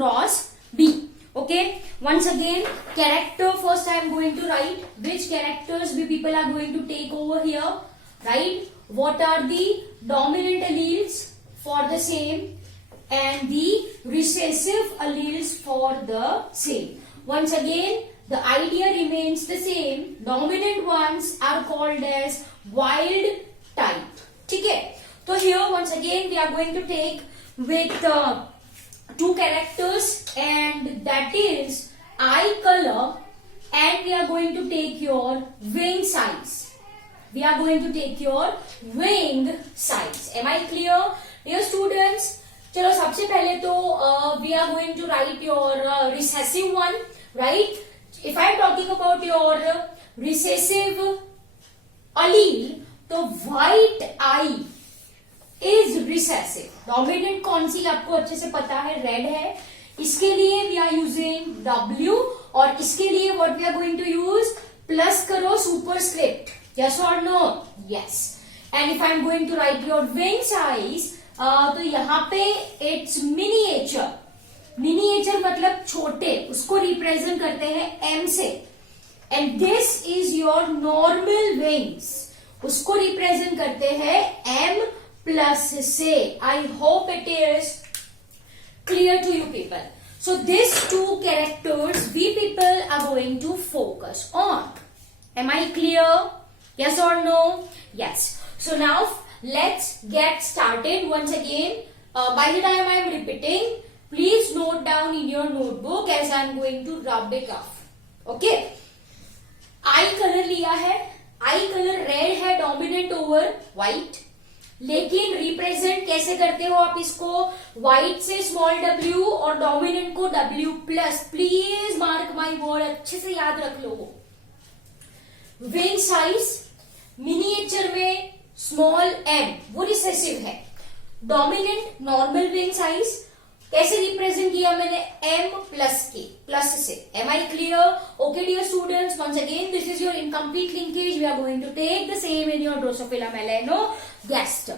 cross B. Okay, once again, character first I am going to write. Which characters we people are going to take over here, right? What are the dominant alleles for the same and the recessive alleles for the same. Once again, the idea remains the same. Dominant ones are called as wild type. Okay, so here once again we are going to take with two characters, and that is eye color, and we are going to take your wing size. We are going to take your wing size. Am I clear, dear students? चलो सबसे पहले तो we are going to write your recessive one, right? If I am talking about your recessive allele, तो white eye is recessive. Dominant कौन सी आपको अच्छे से पता है, रेड है. इसके लिए वी आर यूजिंग W, और इसके लिए what we are going to use, plus करो सुपरस्क्रिप्ट. यस और no? Yes. And if I am going to write your wing size, तो यहाँ पे इट्स मिनिएचर. मिनिएचर मतलब छोटे, उसको रिप्रेजेंट करते हैं M से. And this is your normal wings, उसको रिप्रेजेंट करते हैं M plus say. I hope it is clear to you people. So these two characters we people are going to focus on. Am I clear? Yes or no? Yes. So now let's get started once again. By the time I am repeating, please note down in your notebook as I am going to rub it off. Okay? Eye color लिया है. Eye color red है, dominant over white. लेकिन represent कैसे करते हो आप इसको, white से स्मॉल w और डोमिनेंट को W plus. Please mark my word, अच्छे से याद रख लो. विंग साइज मिनिएचर में स्मॉल m, वो रिसेसिव है. डोमिनेंट नॉर्मल विंग साइज कैसे रिप्रेजेंट किया मैंने, m प्लस के, प्लस से. Am I clear? Okay dear students, once again this is your incomplete linkage. We are going to take the same in your Drosophila melanogaster.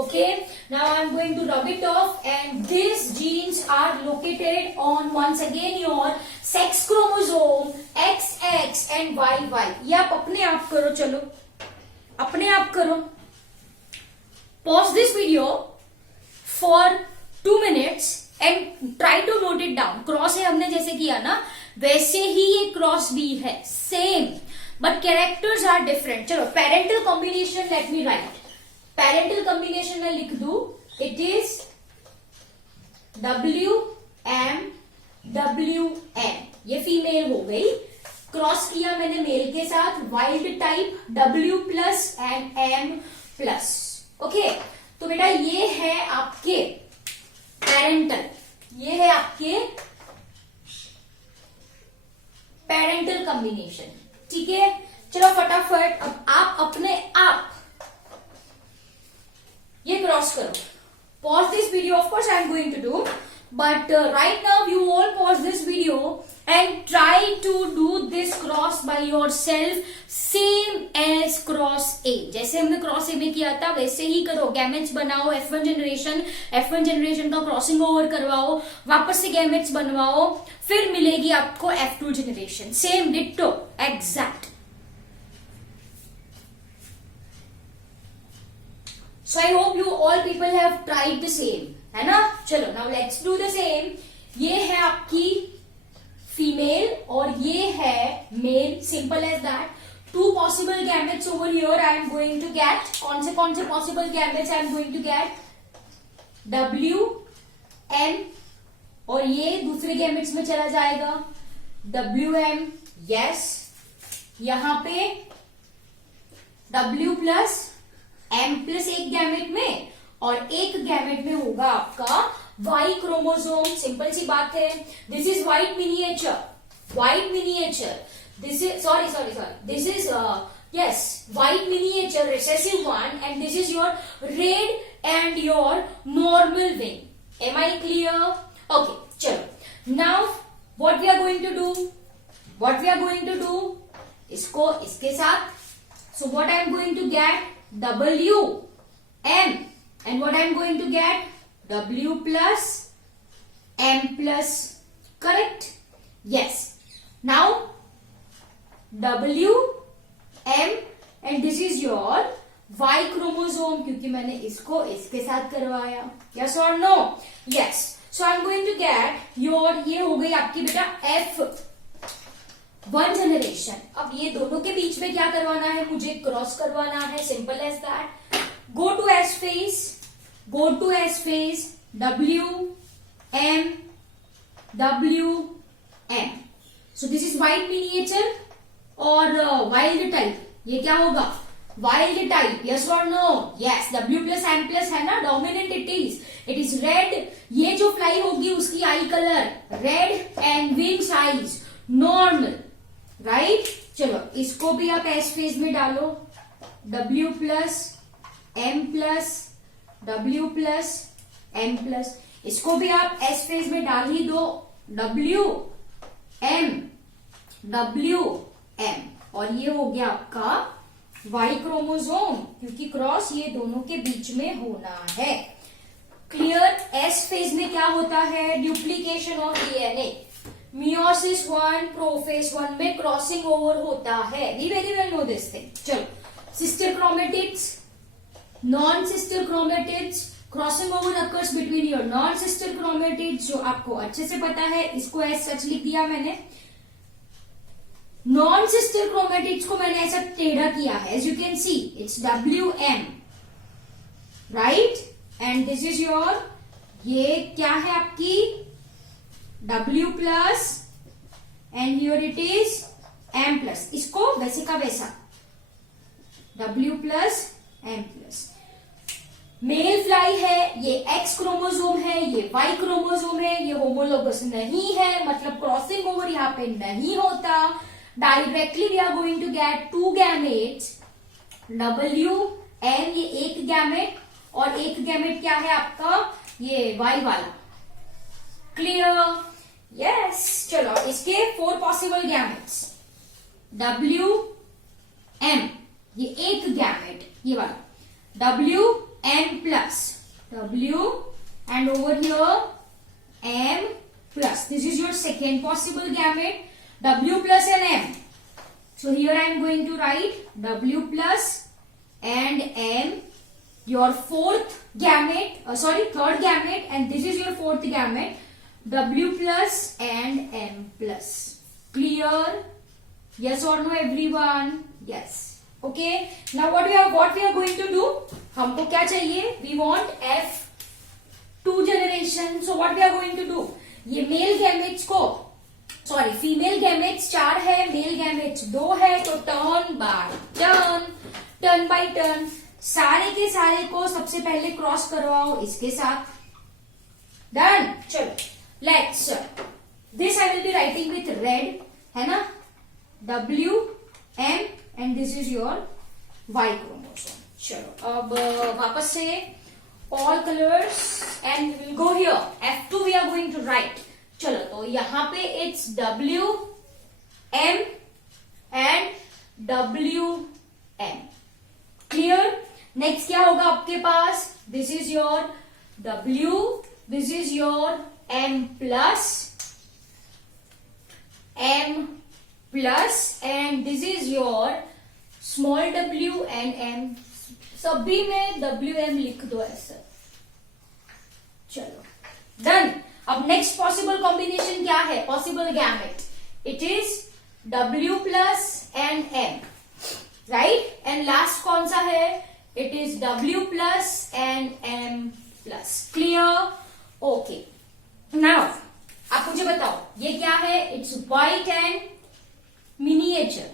Okay, now I am going to rub it off, and these genes are located on once again your sex chromosome XX and YY. ये आप अपने आप करो, चलो अपने आप करो. Pause this video for 2 minutes and try to note it down. Cross है हमने जैसे किया ना, वैसे ही ये क्रॉस भी है, same, but characters are different. चलो parental combination let me write. Parental combination में लिख दू, इट इज WM. ये फीमेल हो गई, क्रॉस किया मैंने मेल के साथ, wild type W plus and M plus. Okay, तो बेटा ये है आपके पेरेंटल, ये है आपके पेरेंटल कॉम्बिनेशन. ठीक है, चलो फटाफट अब आप अपने आप ये क्रॉस करो. Pause this video, of course I am going to do, but right now you all pause this video and try to do this cross by yourself, same as cross A. जैसे हमने cross ए में किया था वैसे ही करो. Gametes बनाओ, F1 generation का crossing over करवाओ, वापस से गैमेट्स बनवाओ, फिर मिलेगी आपको F2 generation. Same ditto exact. So I hope you all people have tried the same, है ना. चलो now let's do the same. ये है आपकी फीमेल और ये है mail, simple as that. Two possible gametes over here I am going to get. कौन से possible gametes I am going to get, W, M, और ये दूसरे gametes में चला जाएगा WM. yes, यहाँ पे W प्लस M प्लस एक गैमेट में, और एक गैमेट में होगा आपका Y क्रोमोसोम. सिंपल सी बात है. This is white miniature. This is sorry this is yes, white miniature recessive one, and this is your red and your normal wing. Am I clear? Okay, chalo. Now what we are going to do, इसको इसके साथ. So what I am going to get, W M, and what I am going to get, W plus M plus. Correct? Yes. Now W, M and this is your Y chromosome क्योंकि मैंने इसको इसके साथ करवाया. Yes or no? Yes. So I'm going to get your, ये हो गई आपकी बेटा F वन जनरेशन. अब ये दोनों के बीच में क्या करवाना है, मुझे क्रॉस करवाना है. Simple as that. Go to S phase, go to S phase. W M W M. So this is white miniature और वाइल्ड टाइप. ये क्या होगा, वाइल्ड टाइप. यस और no? Yes. W plus M plus है ना, dominant it is red. ये जो fly होगी उसकी आई colour red and wing size normal. Right? चलो इसको भी आप एस फेज में डालो. W plus M plus W plus M plus. इसको भी आप एस फेज में डाल ही दो. W M W M. और ये हो गया आपका वाई क्रोमोसोम क्योंकि क्रॉस ये दोनों के बीच में होना है. क्लियर? एस फेज में क्या होता है, duplication of DNA. Meiosis 1 prophase 1 में क्रॉसिंग ओवर होता है. We very well know this thing. चलो sister chromatids, non sister chromatids. Crossing over occurs between your non sister chromatids जो आपको अच्छे से पता है. इसको एज सच लिख दिया मैंने. नॉन सिस्टर क्रोमेटिड्स को मैंने ऐसा टेढ़ा किया है. As you can see it's WM. Right? And this is your, ये क्या है आपकी W plus and here it is M plus. इसको वैसे का वैसा W plus M plus. Male fly है, ये X क्रोमोसोम है, ये Y क्रोमोसोम है, ये होमोलोगस नहीं है, मतलब क्रॉसिंग ओवर यहाँ पे नहीं होता. Directly we are going to get to gametes. W M ये एक गैमेट और एक गैमेट क्या है आपका, ये Y वाला. क्लियर? यस. चलो इसके 4 पॉसिबल गैमेट्स. W M ये एक गैमेट, ये वाला W M plus W and over here M plus. This is your second possible gamete. W plus and M. So here I am going to write W plus and M. Your fourth gamete, third gamete, and this is your fourth gamete. W plus and M plus. Clear? Yes or no, everyone? Yes. Okay. Now what we are going to do? हमको क्या चाहिए? We want F2 generation. So what we are going to do? ये male gametes को, female gametes 4 है, male gametes 2 है, तो turn by turn सारे के सारे को सबसे पहले क्रॉस करवाओ इसके साथ. डन. चलो let's, this I will be writing with red, है ना, W M and this is your Y chromosome. चलो अब वापस से all colours and will go here. F2 we are going to write. चलो तो यहां पे it's W M and W M. Clear? Next क्या होगा आपके पास? This is your W, this is your M plus and this is your small W and M. सभी में WM लिख दो ऐसा. चलो डन. अब नेक्स्ट पॉसिबल कॉम्बिनेशन क्या है? Possible gamete, it is W plus and M. Right? And last कौन सा है? It is W plus and M plus. Clear? Okay. Now आप मुझे बताओ ये क्या है? It's white and miniature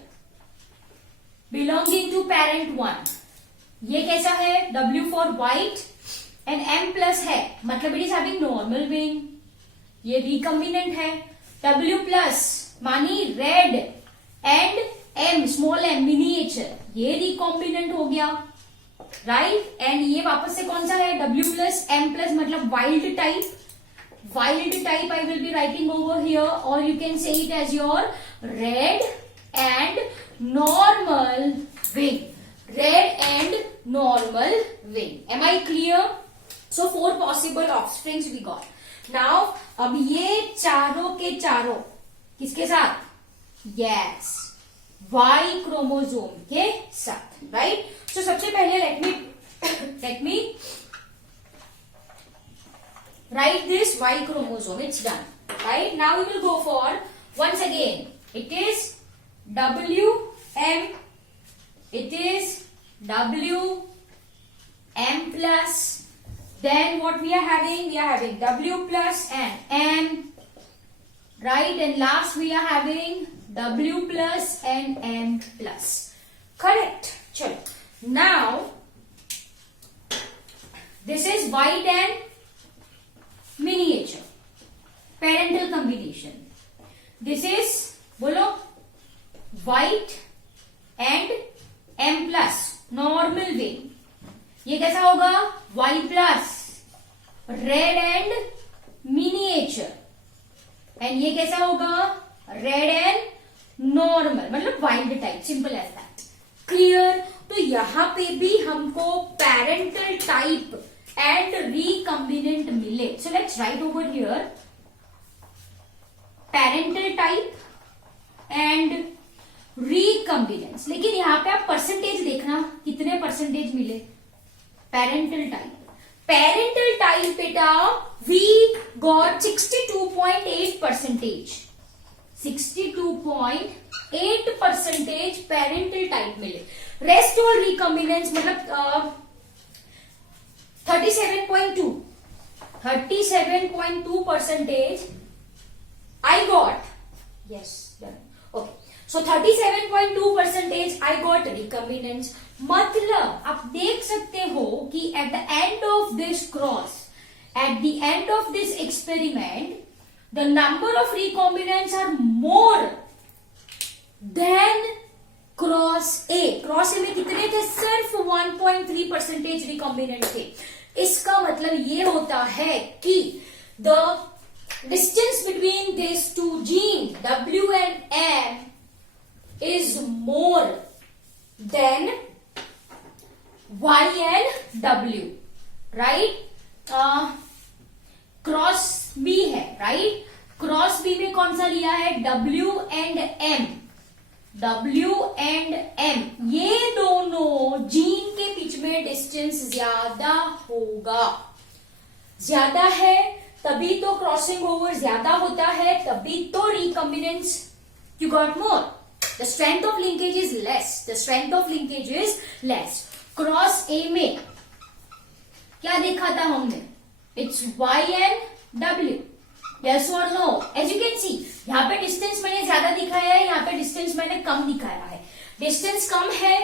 belonging to parent 1. ये कैसा है? W for white and M plus है, मतलब it is having normal wing. ये रिकम्बिनेंट है. W प्लस मानी red and M small m miniature, ये रिकॉम्बिनेंट हो गया. राइट? एंड ये वापस से कौन सा है? W प्लस M प्लस, मतलब wild type. Wild type I will be writing over here, or you can say it as your red and normal wing. Red and normal wing. Am I clear? So 4 possible offsprings we got. Now अब ये चारों के चारों किसके साथ? Yes, Y chromosome के साथ, right? तो सबसे पहले let me write this Y chromosome. It's done. Right? Now we will go for, once again, it is WM. It is WM plus. Then what we are having? We are having W plus and M. Right? And last we are having W plus and M plus. Correct. Chalo. Now, this is white and miniature parental combination. This is बोलो white and M plus normal way. ये कैसा होगा? Y plus red and miniature. And ये कैसा होगा? red and normal, मतलब wild type. Simple as that. Clear? तो यहाँ पे भी हमको parental type and recombinant मिले. So let's write over here parental type and recombinants. लेकिन यहाँ पे आप परसेंटेज देखना कितने परसेंटेज मिले. parental type बेटा we got 62.8 percentage. 62.8% parental type मिले. rest all recombinants मतलब 37.2% I got. Yes, done. Okay. So 37.2% I got recombinants. मतलब आप देख सकते हो कि at the end of this cross, at the end of this experiment, the number of recombinants are more than cross ए में कितने थे? सिर्फ 1.3% रिकॉम्बिनेंट थे. इसका मतलब ये होता है कि the distance between this two gene W and M is more than Y and W, right? Cross B है, राइट? क्रॉस बी में कौन सा लिया है? W and M. W and M ये दोनों जीन के बीच में डिस्टेंस ज्यादा होगा. ज्यादा है तभी तो क्रॉसिंग ओवर ज्यादा होता है, तभी तो recombinants you got more. The strength of linkage is less. The strength of linkage is less. Cross ए में क्या देखा था हमने? It's Y and W. Yes or no? As you can see, यहाँ पे डिस्टेंस मैंने ज्यादा दिखाया है, यहाँ पे डिस्टेंस मैंने कम दिखाया है. डिस्टेंस कम है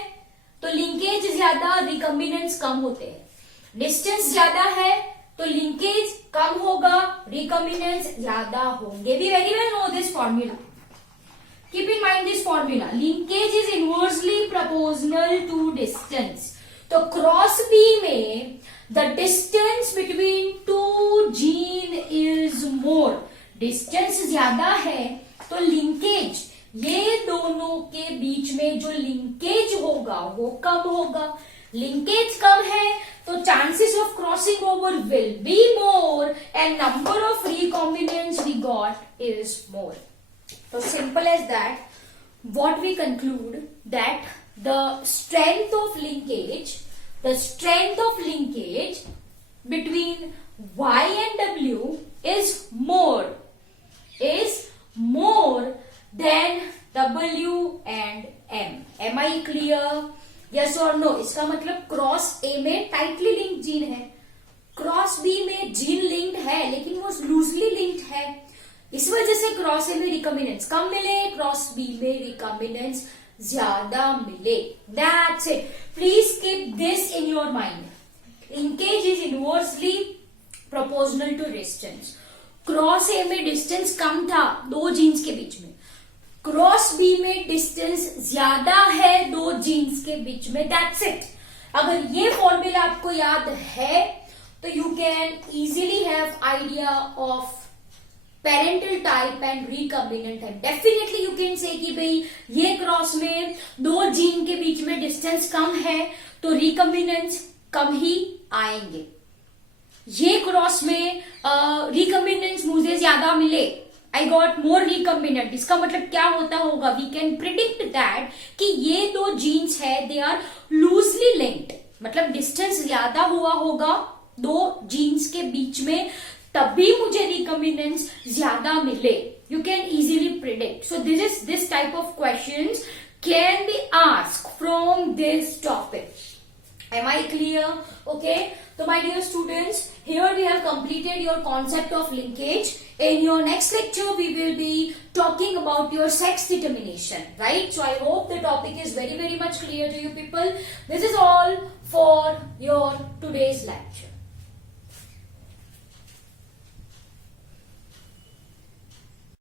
तो लिंकेज ज्यादा, रिकॉम्बिनेंट्स कम होते हैं. डिस्टेंस ज्यादा है तो लिंकेज कम होगा, रिकॉम्बिनेंट्स ज्यादा होंगे. We very well know this formula. Keep in mind this formula. Linkage is inversely proportional to distance. तो क्रॉस बी में the distance between two gene is more. Distance ज्यादा है तो लिंकेज, ये दोनों के बीच में जो लिंकेज होगा वो कम होगा. लिंकेज कम है तो chances of crossing over will be more and number of recombinants we got is more. So simple as that. What we conclude that the strength of linkage between Y and W is more than W and M. Am I clear? Yes or no? इसका मतलब cross ए में tightly linked gene है, cross B में gene linked है लेकिन वो loosely linked है. इस वजह से क्रॉस ए में रिकॉम्बिनेंट्स कम मिले, क्रॉस बी में रिकॉम्बिनेंट्स ज्यादा मिले. That's it. Please keep this in your mind. Linkage is inversely proportional to distance. Cross ए में डिस्टेंस कम था दो जीन्स के बीच में, क्रॉस बी में डिस्टेंस ज्यादा है दो जीन्स के बीच में. That's it. अगर ये फॉर्मूला आपको याद है तो you can easily have idea of parental type and recombinant type. Definitely you can say कि भाई ये क्रॉस में दो जीन के बीच में डिस्टेंस कम है तो रिकॉम्बिनेंट्स कम ही आएंगे. ये क्रॉस में रिकम्बिनेंट्स मुझे ज्यादा मिले, आई गॉट मोर रिकम्बिनेंट, इसका मतलब क्या होता होगा, वी कैन प्रिडिक्ट दैट कि ये दो जीन्स है दे आर लूजली लिंक्ड, मतलब डिस्टेंस ज्यादा हुआ होगा दो जीन्स के बीच में, तभी मुझे रिकम्बिनेंट्स ज्यादा मिले. You can easily predict. So this type of questions can be asked from this topic. Am I clear? Okay. So my dear students, here we have completed your concept of linkage. In your next lecture, we will be talking about your sex determination, right? So I hope the topic is very, very much clear to you people. This is all for your today's lecture.